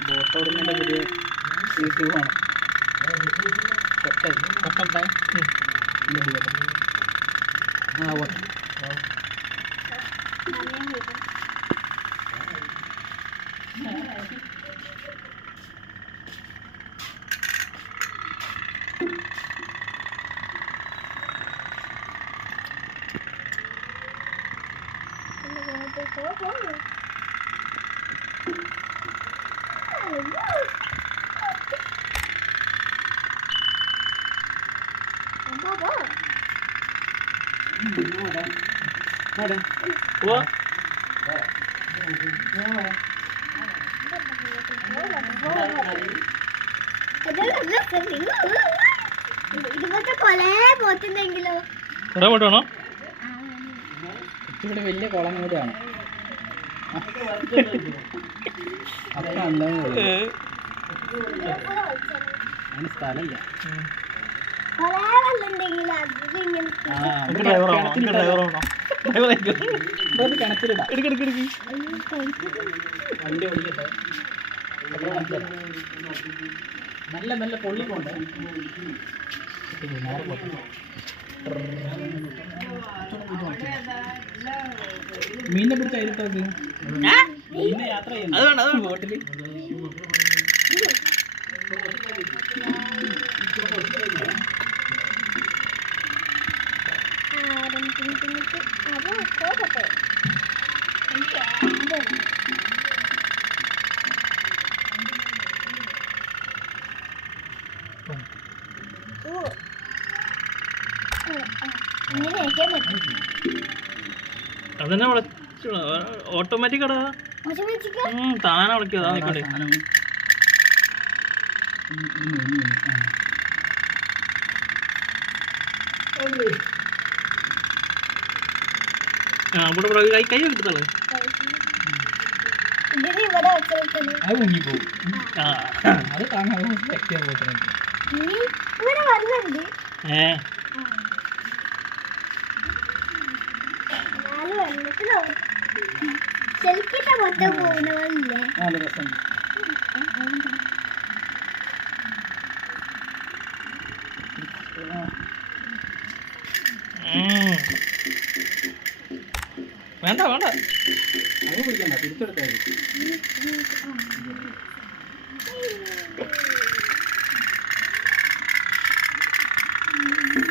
ബോട്ടോടുന്നതിന്റെ പുതിയ യൂട്യൂബാണ് കട്ടട്ടെ ആ ഓട്ടെ ഇതുപോലത്തെ കൊലേ പോത്തുണ്ടെങ്കിലോ കുറെ പോട്ടാണോ ഇവിടെ വലിയ കുളം കൂടിയാണ്. സ്ഥലമില്ല. കിണറ്റിലിടാം. എടുക്ക് എടുക്ക് എടുക്ക്. വണ്ടി ഓടിക്കട്ടെ നല്ല നല്ല പൊള്ളി പോണ്ടേ. മീനിനെ പിടിച്ച് മീനെ യാത്ര ബോട്ടിൽ അതന്നെ വിളച്ചു ഓട്ടോമാറ്റിക് അടാ താനെ ഉം, ഉം. ആ. ഇവിടെ ഇവിടെ കൈ കൈ വെച്ചിട്ടുണ്ട് അത് മുങ്ങിപ്പോവും. ആ. അത് താങ്ങാൻ ഏ? നാല് വെള്ളത്തിലോ നല്ല രസമുണ്ട്. വേണ്ട വേണ്ട. അത് പിടിക്കണ്ട തിരിച്ചെടുത്താൽ മതി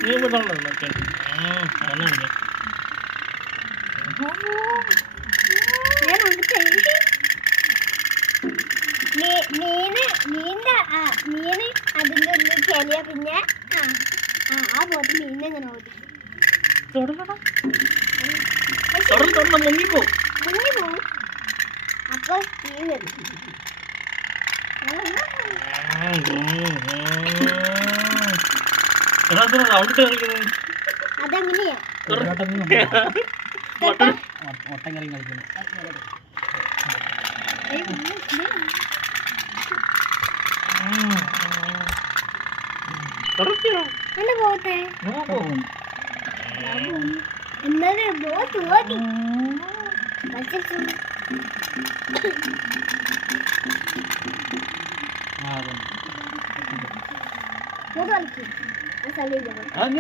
നീ വിടണ്ടോ വിളിക്കാം ഞാൻ മീ- മീന് മീനിന്റെ ആ മീന് അതിന്റെ ഉള്ളിൽ ചെലിയ പിന്നെ ആ ആ ആ പോട്ട് മീനിനെ ഇങ്ങനെ ഓടി മുങ്ങിപ്പോ. മുങ്ങി പോവും അപ്പൊ മീൻ വരും. എടാ റൗണ്ട് കളിക്കുന്നത്? അതെങ്ങനെയാ? ഒട്ടം കളി കളിക്കുന്നു. പോട്ടെ എന്നാൽ ബോട്ട് ഓടി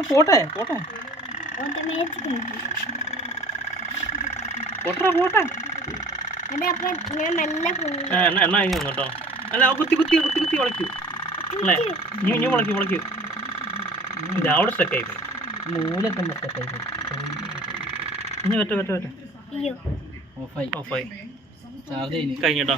പോട്ടെ പോട്ടെ. പോട്ടെ പോട്ടെ. എണ്ണ കഴിഞ്ഞു കേട്ടോ അല്ല കുത്തി കുത്തി കുത്തി കുത്തി വളയ്ക്കൂ. അല്ലേ? നീ ഇനി വളയ്ക്കൂ വളയ്ക്കൂ. ഇത് അവിടെ സ്റ്റക്കായി പോയി. സെറ്റായി ഇനി വെട്ടെ വെട്ടെ വെട്ടെ. അയ്യോ. ഓഫായി ഓഫായി കഴിഞ്ഞു കഴിഞ്ഞിട്ടോ?